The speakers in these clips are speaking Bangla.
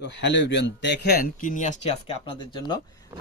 তো হ্যালো এভরিওয়ান, দেখেন কি নিয়ে আসছি আজকে আপনাদের জন্য।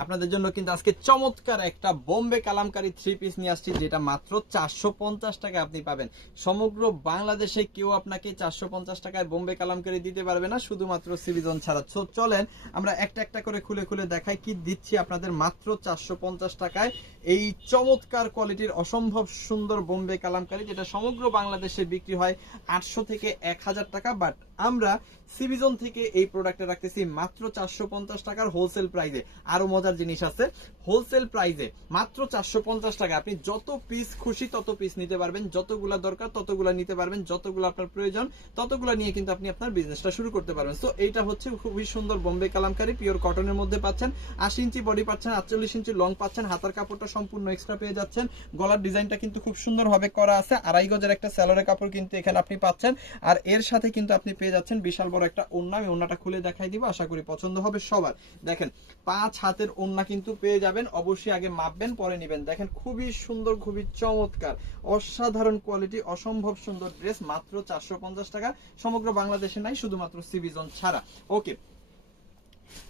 আপনাদের জন্য কিন্তু আজকে চমৎকার একটা বোম্বে কালামকারী থ্রি পিস নিয়ে আসছি, যেটা মাত্র চারশো পঞ্চাশ টাকায় আপনি পাবেন। সমগ্র বাংলাদেশে কেউ আপনাকে চারশো পঞ্চাশ টাকায় বোম্বে কালামকারী দিতে পারবে না, শুধুমাত্র সিরিজন ছাড়া। চলেন, আমরা একটা একটা করে খুলে খুলে দেখাই কি দিচ্ছি আপনাদের মাত্র চারশো পঞ্চাশ টাকায়। এই চমৎকার কোয়ালিটির অসম্ভব সুন্দর বোম্বে কালামকারী, যেটা সমগ্র বাংলাদেশে বিক্রি হয় আটশো থেকে এক হাজার টাকা। বাট আমরা সিভিজন থেকে এই প্রোডাক্টটা রাখতেছি মাত্র চারশো পঞ্চাশ টাকার হোলসেল প্রাইসে আরও মজার জিনিস আছে হোলসেল প্রাইসে মাত্র চারশো পঞ্চাশ টাকা। আপনি যত পিস খুশি তত পিস নিতে পারবেন, যতগুলা দরকার ততগুলা নিতে পারবেন, যতগুলো আপনার প্রয়োজন ততগুলা নিয়ে কিন্তু আপনি আপনার বিজনেসটা শুরু করতে পারবেন। তো এইটা হচ্ছে খুবই সুন্দর বোম্বে কালামকারী পিওর কটনের মধ্যে পাচ্ছেন। আশি ইঞ্চি বডি পাচ্ছেন, আটচল্লিশ ইঞ্চি লং পাচ্ছেন, হাতার কাপড়টা সম্পূর্ণ এক্সট্রা পেয়ে যাচ্ছেন। গলার ডিজাইনটা কিন্তু খুব সুন্দরভাবে করা আছে। আড়াই গজের একটা স্যালোরে কাপড় কিন্তু এখানে আপনি পাচ্ছেন। আর এর সাথে কিন্তু আপনি পেয়ে যাচ্ছেন বিশাল বড় একটা ওন্না আমি ওন্নাটা খুলে দেখাই দিব, আশা করি পছন্দ হবে সবার। দেখেন, পাঁচ হাতের ওন্না কিন্তু পেয়ে যাবেন, অবশ্যই আগে মাপবেন, পরে নেবেন। দেখেন, খুবই সুন্দর, খুবই চমৎকার, অসাধারণ কোয়ালিটি অসম্ভব সুন্দর ড্রেস মাত্র চারশো পঞ্চাশ টাকা। সমগ্র বাংলাদেশে নাই, শুধুমাত্র সিভিজন ছাড়া। ওকে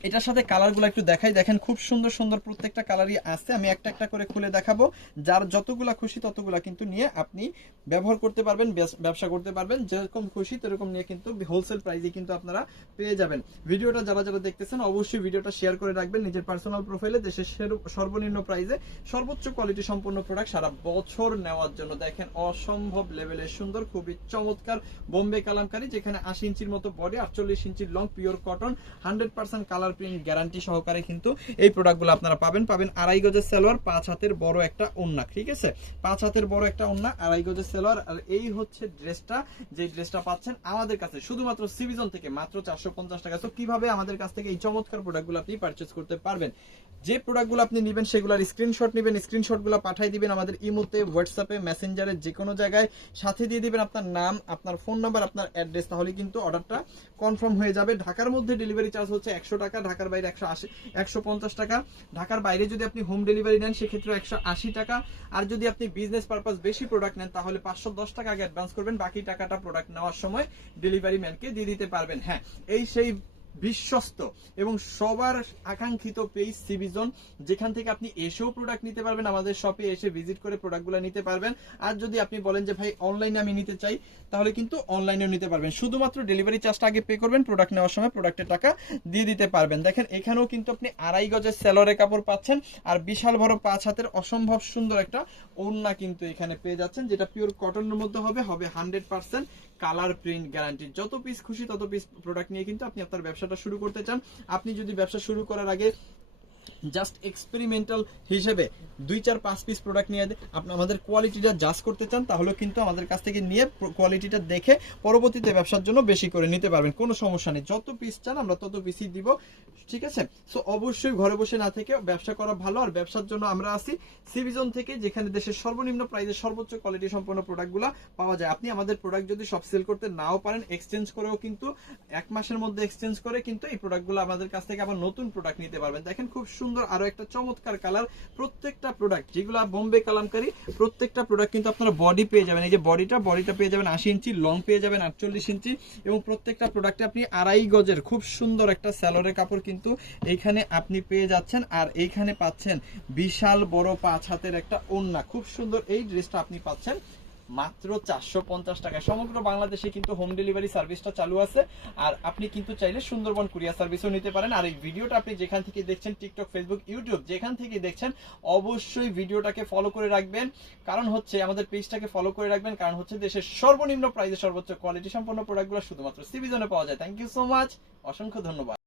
এটার সাথে কালারগুলো একটু দেখাই। দেখেন খুব সুন্দর সুন্দর প্রত্যেকটা কালারই আছে। আমি একটা একটা করে খুলে দেখাবো। যার যতগুলা খুশি ততগুলা কিন্তু নিয়ে আপনি ব্যবহার করতে পারবেন ব্যবসা করতে পারবেন। যেরকম খুশি সেরকম নিয়ে কিন্তু হোলসেল প্রাইসে কিন্তু আপনারা পেয়ে যাবেন। ভিডিওটা যারা যারা দেখতেছেন, অবশ্যই ভিডিওটা শেয়ার করে রাখবেন। নিজের পার্সোনাল প্রোফাইলে দেশের সর্বনিম্ন প্রাইসে সর্বোচ্চ কোয়ালিটি সম্পন্ন প্রোডাক্ট সারা বছর নেওয়ার জন্য। দেখেন অসম্ভব লেভেলের সুন্দর, খুবই চমৎকার বোম্বে কালামকারী, যেখানে আশি ইঞ্চির মতো বডি আটচল্লিশ ইঞ্চির long pure cotton hundred percent colour print guarantee সহকারে কিন্তু এই প্রোডাক্টগুলো আপনারা পাবেন। পাবেন আড়াই গজের সালোয়ার, পাঁচ হাতের বড় একটা ওন্না, ঠিক আছে? পাঁচ হাতের বড় একটা ওন্না, আড়াই গজের সালোয়ার। আর এই হচ্ছে ড্রেসটা, যে ড্রেসটা পাচ্ছেন আমাদের কাছে শুধুমাত্র সিভিজন থেকে মাত্র চারশো পঞ্চাশ টাকা। তো কীভাবে আমাদের কাছ থেকে এই চমৎকার প্রোডাক্টগুলো আপনি পারচেস করতে পারবেন? যে প্রোডাক্টগুলো আপনি নেবেন, সেগুলোর স্ক্রিনশট নেবেন স্ক্রিনশটগুলো পাঠিয়ে দিবেন আমাদের ইমোতে, হোয়াটসঅ্যাপে মেসেঞ্জারে যে কোনো জায়গায়। সাথে দিয়ে দিবেন আপনার নাম, আপনার ফোন নাম্বার আপনার অ্যাড্রেস তাহলে কিন্তু অর্ডারটা কনফার্ম হয়ে যাবে। ঢাকার মধ্যে ডেলিভারি চার্জ হচ্ছে একশো টাকা, ঢাকার বাইরে একশো আশি, একশো পঞ্চাশ টাকা। ঢাকার বাইরে যদি আপনি হোম ডেলিভারি নেন সেক্ষেত্রে একশো আশি টাকা। আর যদি আপনি বিজনেস পারপাস বেশি প্রোডাক্ট নেন, তাহলে পাঁচশো দশ টাকা আগে অ্যাডভান্স করবেন, বাকি টাকাটা প্রোডাক্ট নেওয়ার সময় ডেলিভারি ম্যানকে দিয়ে দিতে পারবেন। হ্যাঁ এই সেই বিশ্বস্ত এবং সবার আকাঙ্ক্ষিত পেজ সিভিজন, যেখান থেকে আপনি এসেও প্রোডাক্ট নিতে পারবেন, আমাদের শপে এসে ভিজিট করে প্রোডাক্টগুলো নিতে পারবেন। আর যদি আপনি বলেন যে, ভাই অনলাইনে আমি নিতে চাই, তাহলে কিন্তু অনলাইনেও নিতে পারবেন। শুধুমাত্র ডেলিভারি চার্জটা আগে পে করবেন প্রোডাক্ট নেওয়ার সময় প্রোডাক্টের টাকা দিয়ে দিতে পারবেন। দেখেন, এখানেও কিন্তু আপনি আড়াই গজের স্যালোরে কাপড় পাচ্ছেন, আর বিশাল বড় পাঁচ হাতের অসম্ভব সুন্দর একটা ওড়না কিন্তু এখানে পেয়ে যাচ্ছেন, যেটা পিওর কটনের মধ্যে হবে হবে hundred percent colour, print, guarantee. যত পিস খুশি তত পিস প্রোডাক্ট নিয়ে কিন্তু আপনি আপনার ব্যবসাটা শুরু করতে চান। আপনি যদি ব্যবসা শুরু করার আগে জাস্ট এক্সপেরিমেন্টাল হিসেবে দুই চার পাঁচ পিস প্রোডাক্ট নিয়ে আপনি আমাদের কোয়ালিটিটা জাজ করতে চান তাহলে কিন্তু আমাদের কাছ থেকে নিয়ে কোয়ালিটিটা দেখে পরবর্তীতে ব্যবসার জন্য বেশি করে নিতে পারবেন। কোনো সমস্যা নেই। যত পিস চান, আমরা তত পিসই দিব। ঠিক আছে? সো অবশ্যই ঘরে বসে না থেকে ব্যবসা করা ভালো। আর ব্যবসার জন্য আমরা আছি সিভিজন থেকে, যেখানে দেশের সর্বনিম্ন প্রাইসে সর্বোচ্চ কোয়ালিটি সম্পন্ন প্রোডাক্টগুলো পাওয়া যায়। আপনি আমাদের প্রোডাক্ট যদি সব সেল করতে নাও পারেন এক্সচেঞ্জ করেও কিন্তু, এক মাসের মধ্যে এক্সচেঞ্জ করে কিন্তু এই প্রোডাক্টগুলো আমাদের কাছ থেকে আবার নতুন প্রোডাক্ট নিতে পারবেন। দেখেন, খুব সুন্দর আরও একটা চমৎকার কালার প্রত্যেকটা প্রোডাক্ট যেগুলো বোম্বে কালামকারী, প্রত্যেকটা প্রোডাক্ট কিন্তু আপনারা বডি পেয়ে যাবেন। এই যে বডিটা বডিটা পেয়ে যাবেন আশি ইঞ্চি লং পেয়ে যাবেন আটচল্লিশ ইঞ্চি এবং প্রত্যেকটা প্রোডাক্টে আপনি আড়াই গজের খুব সুন্দর একটা স্যালোরের কাপড় কিন্তু এইখানে আপনি পেয়ে যাচ্ছেন। আর এইখানে পাচ্ছেন বিশাল বড় পাঁচ হাতের একটা ওন্না খুব সুন্দর এই ড্রেসটা আপনি পাচ্ছেন। মাত্র চারশো পঞ্চাশ টাকায়। সমগ্র বাংলাদেশে কিন্তু হোম ডেলিভারি সার্ভিসটা চালু আছে। আর আপনি কিন্তু চাইলে সুন্দরবন কুরিয়ার সার্ভিসও নিতে পারেন। আর এই ভিডিওটা আপনি যেখান থেকে দেখছেন টিকটক ফেসবুক ইউটিউব যেখান থেকে দেখছেন, অবশ্যই ভিডিওটাকে ফলো করে রাখবেন। কারণ হচ্ছে আমাদের পেজটাকে ফলো করে রাখবেন। কারণ হচ্ছে দেশের সর্বনিম্ন প্রাইসে সর্বোচ্চ কোয়ালিটি সম্পন্ন প্রোডাক্টগুলো শুধুমাত্র সিভিজনে পাওয়া যায়। থ্যাংক ইউ সো মাচ অসংখ্য ধন্যবাদ।